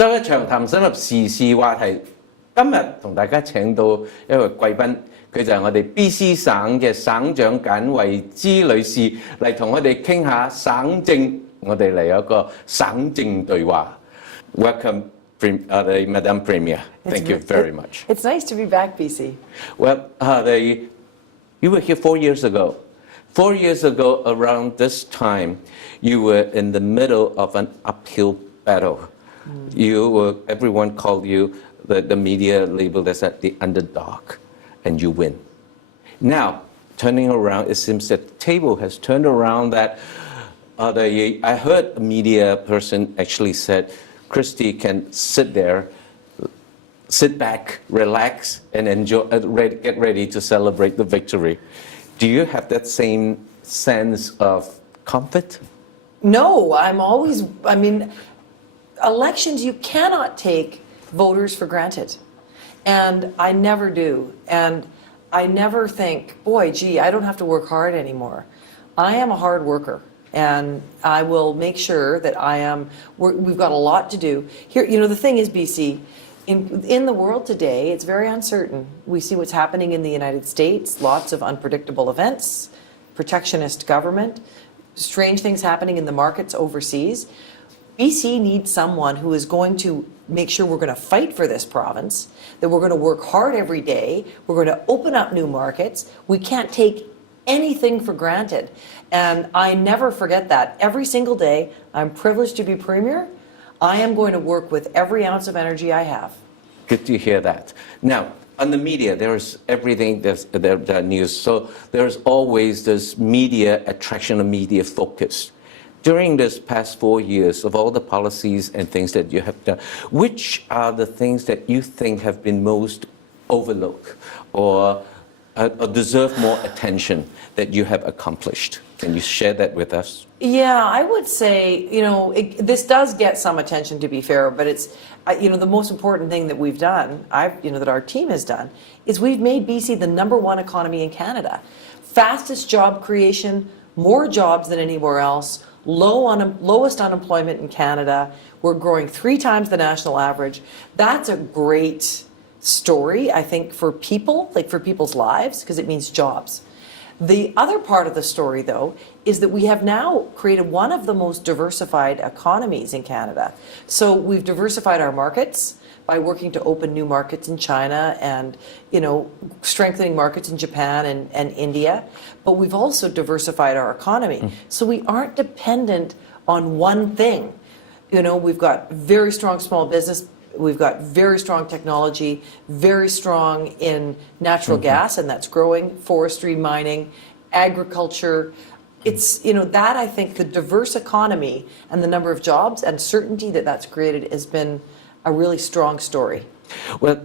周一長談深入時事話題，今日同大家請到一位貴賓，佢就係我哋卑詩省嘅省長簡惠芝女士嚟同我哋傾下省政，我哋嚟有一個省政對話。Welcome, Madam Premier. Thank you very much. It's nice to be back, BC. Well, you were here 4 years ago. 4 years ago, around this time, you were in the middle of an uphill battle. Everyone called you, the media labeled as the underdog, and you win. Now, turning around, it seems that the table has turned around that I heard a media person actually said, Christy can sit back, relax, and enjoy, get ready to celebrate the victory. Do you have that same sense of comfort? No, elections, you cannot take voters for granted. And I never do. And I never think, boy, gee, I don't have to work hard anymore. I am a hard worker. And I will make sure that we've got a lot to do. Here, the thing is, BC, in the world today, it's very uncertain. We see what's happening in the United States, lots of unpredictable events, protectionist government, strange things happening in the markets overseas. BC needs someone who is going to make sure we're going to fight for this province, that we're going to work hard every day, we're going to open up new markets. We can't take anything for granted. And I never forget that. Every single day, I'm privileged to be Premier. I am going to work with every ounce of energy I have. Good to hear that. Now, on the media, there's everything, there's news. So there's always this media attraction and media focus. During this past 4 years, of all the policies and things that you have done, which are the things that you think have been most overlooked or deserve more attention that you have accomplished? Can you share that with us? Yeah, I would say, this does get some attention, to be fair, but it's, the most important thing that we've done, that our team has done, is we've made BC the #1 economy in Canada. Fastest job creation, more jobs than anywhere else, lowest unemployment in Canada. We're growing 3 times the national average. That's a great story, I think, for people, for people's lives, because it means jobs. The other part of the story, though, is that we have now created one of the most diversified economies in Canada. So we've diversified our markets by working to open new markets in China and, strengthening markets in Japan and India. But we've also diversified our economy. So we aren't dependent on one thing. We've got very strong small business. We've got very strong technology, very strong in natural gas, and that's growing, forestry, mining, agriculture. It's, that I think the diverse economy and the number of jobs and certainty that that's created has been a really strong story. Well,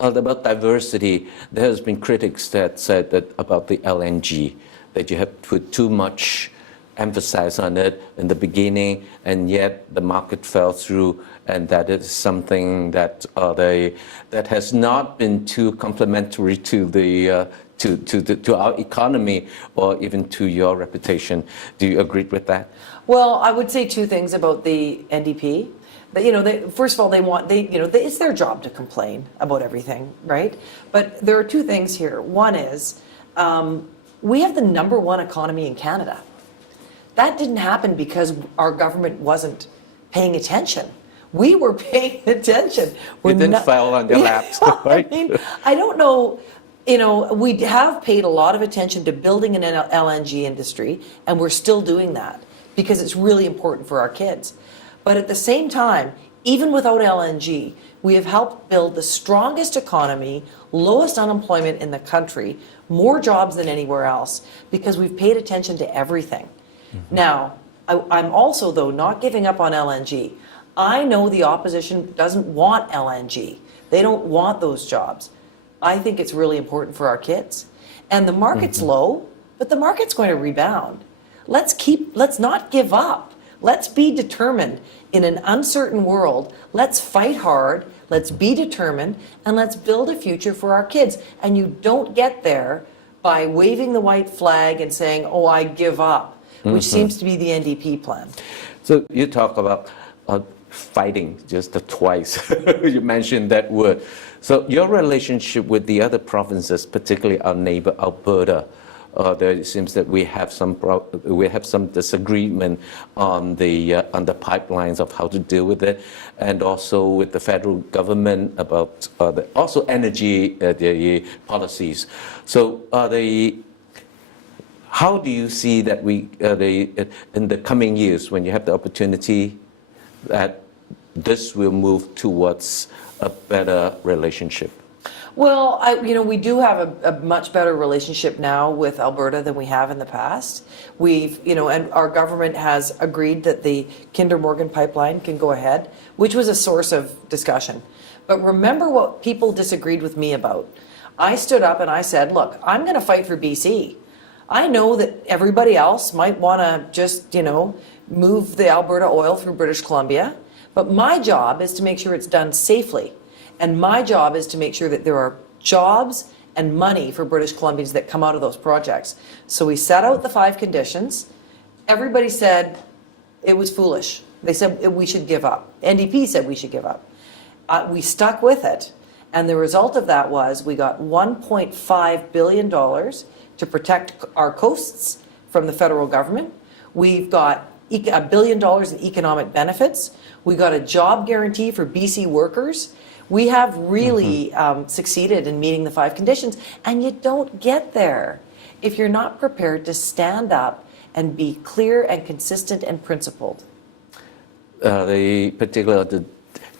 about diversity, there has been critics that said that about the LNG, that you have put too much emphasis on it in the beginning, and yet the market fell through, and that is something that that has not been too complementary to the to our economy or even to your reputation. Do you agree with that? Well, I would say 2 things about the NDP. But, first of all, it's their job to complain about everything, right? But there are 2 things here. One is we have the #1 economy in Canada. That didn't happen because our government wasn't paying attention. We were paying attention. We didn't fall on their laps, right? I don't know. We have paid a lot of attention to building an LNG industry, and we're still doing that because it's really important for our kids. But at the same time, even without LNG, we have helped build the strongest economy, lowest unemployment in the country, more jobs than anywhere else, because we've paid attention to everything. Now, I'm also, though, not giving up on LNG. I know the opposition doesn't want LNG. They don't want those jobs. I think it's really important for our kids. And the market's low, but the market's going to rebound. Let's not give up. Let's be determined. In an uncertain world, let's fight hard, let's be determined, and let's build a future for our kids. And you don't get there by waving the white flag and saying, oh, I give up, which seems to be the NDP plan. So you talk about fighting just twice. You mentioned that word. So your relationship with the other provinces, particularly our neighbor Alberta, there seems that we have some disagreement on the pipelines of how to deal with it, and also with the federal government about also energy the policies. So how do you see that in the coming years, when you have the opportunity, that this will move towards a better relationship? Well, we do have a much better relationship now with Alberta than we have in the past. We've, and our government has agreed that the Kinder Morgan pipeline can go ahead, which was a source of discussion. But remember what people disagreed with me about. I stood up and I said, look, I'm going to fight for BC. I know that everybody else might want to just, move the Alberta oil through British Columbia, but my job is to make sure it's done safely. And my job is to make sure that there are jobs and money for British Columbians that come out of those projects. So we set out the 5 conditions. Everybody said it was foolish. They said we should give up. NDP said we should give up. We stuck with it. And the result of that was we got $1.5 billion to protect our coasts from the federal government. We've got $1 billion in economic benefits. We got a job guarantee for BC workers. We have really succeeded in meeting the 5 conditions, and you don't get there if you're not prepared to stand up and be clear and consistent and principled. The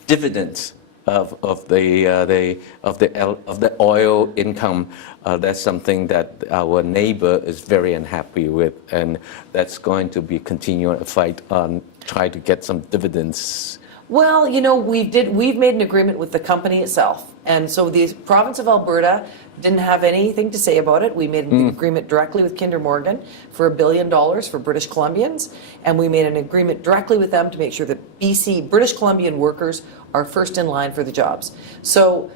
dividends of the oil income, that's something that our neighbor is very unhappy with, and that's going to be continuing a fight on trying to get some dividends. Well, we've made an agreement with the company itself. And so the province of Alberta didn't have anything to say about it. We made an agreement directly with Kinder Morgan for $1 billion for British Columbians. And we made an agreement directly with them to make sure that British Columbian workers are first in line for the jobs. So,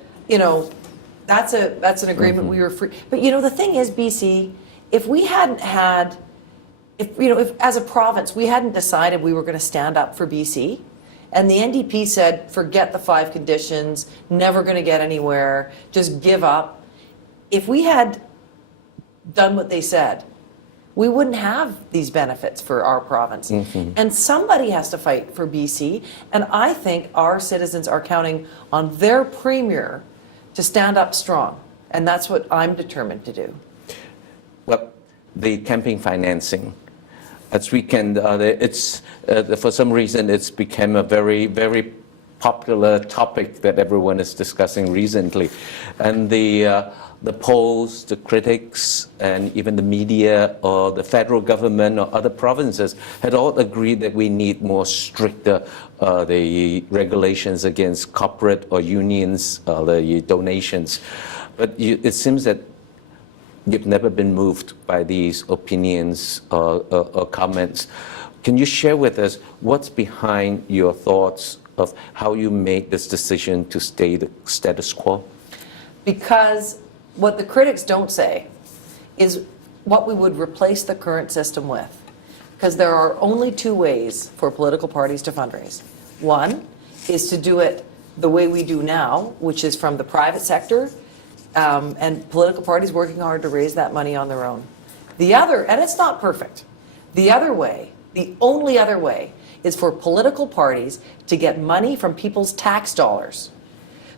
that's an agreement we were free. But, the thing is, BC, if we hadn't had, if as a province, we hadn't decided we were going to stand up for BC, and the NDP said, forget the 5 conditions, never going to get anywhere, just give up. If we had done what they said, we wouldn't have these benefits for our province. And somebody has to fight for BC, and I think our citizens are counting on their premier to stand up strong, and that's what I'm determined to do. Well, the campaign financing. As we can, for some reason, it's become a very, very popular topic that everyone is discussing recently. And the polls, the critics, and even the media or the federal government or other provinces had all agreed that we need more stricter the regulations against corporate or unions, the donations. But it seems that you've never been moved by these opinions or comments. Can you share with us what's behind your thoughts of how you made this decision to stay the status quo? Because what the critics don't say is what we would replace the current system with. Because there are only 2 ways for political parties to fundraise. One is to do it the way we do now, which is from the private sector, and political parties working hard to raise that money on their own. The other, and it's not perfect, the other way, the only other way, is for political parties to get money from people's tax dollars.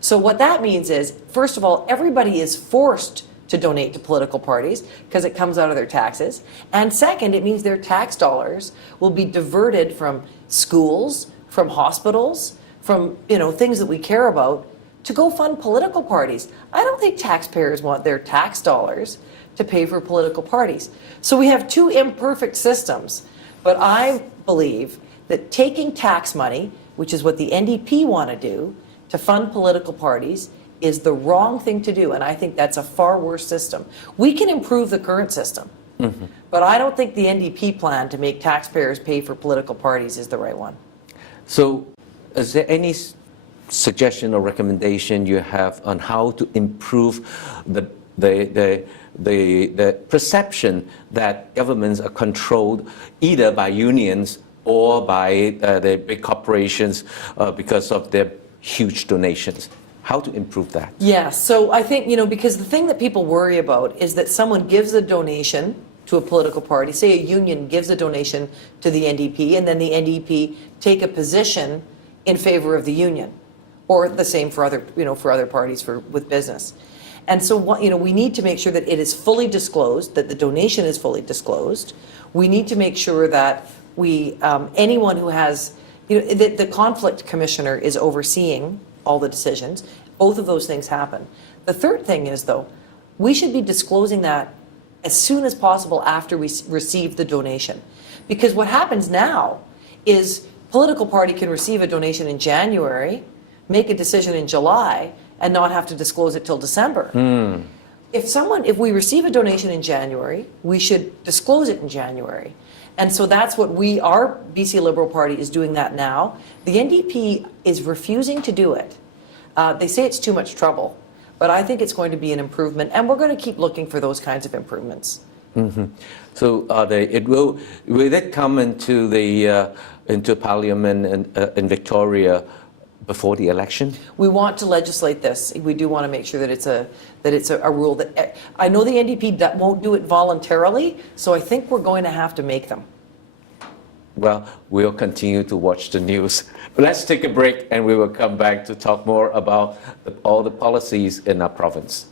So what that means is, first of all, everybody is forced to donate to political parties because it comes out of their taxes. And second, it means their tax dollars will be diverted from schools, from hospitals, from things that we care about, to go fund political parties. I don't think taxpayers want their tax dollars to pay for political parties. So we have 2 imperfect systems. But I believe that taking tax money, which is what the NDP want to do, to fund political parties is the wrong thing to do. And I think that's a far worse system. We can improve the current system. But I don't think the NDP plan to make taxpayers pay for political parties is the right one. So is there any suggestion or recommendation you have on how to improve the perception that governments are controlled either by unions or by the big corporations because of their huge donations. How to improve that? Yeah, so I think, because the thing that people worry about is that someone gives a donation to a political party, say a union gives a donation to the NDP, and then the NDP take a position in favor of the union, or the same for other parties with business. And so we need to make sure that it is fully disclosed, that the donation is fully disclosed. We need to make sure that anyone who has, the conflict commissioner is overseeing all the decisions. Both of those things happen. The third thing is, though, we should be disclosing that as soon as possible after we receive the donation. Because what happens now is political party can receive a donation in January, make a decision in July, and not have to disclose it till December. If we receive a donation in January, we should disclose it in January. And so that's what our BC Liberal Party is doing that now. The NDP is refusing to do it. They say it's too much trouble, but I think it's going to be an improvement, and we're going to keep looking for those kinds of improvements. So will it come into Parliament in Victoria before the election? We want to legislate this. We do want to make sure that it's a rule that I know the NDP won't do it voluntarily, so I think we're going to have to make them. Well, we'll continue to watch the news. But let's take a break, and we will come back to talk more about all the policies in our province.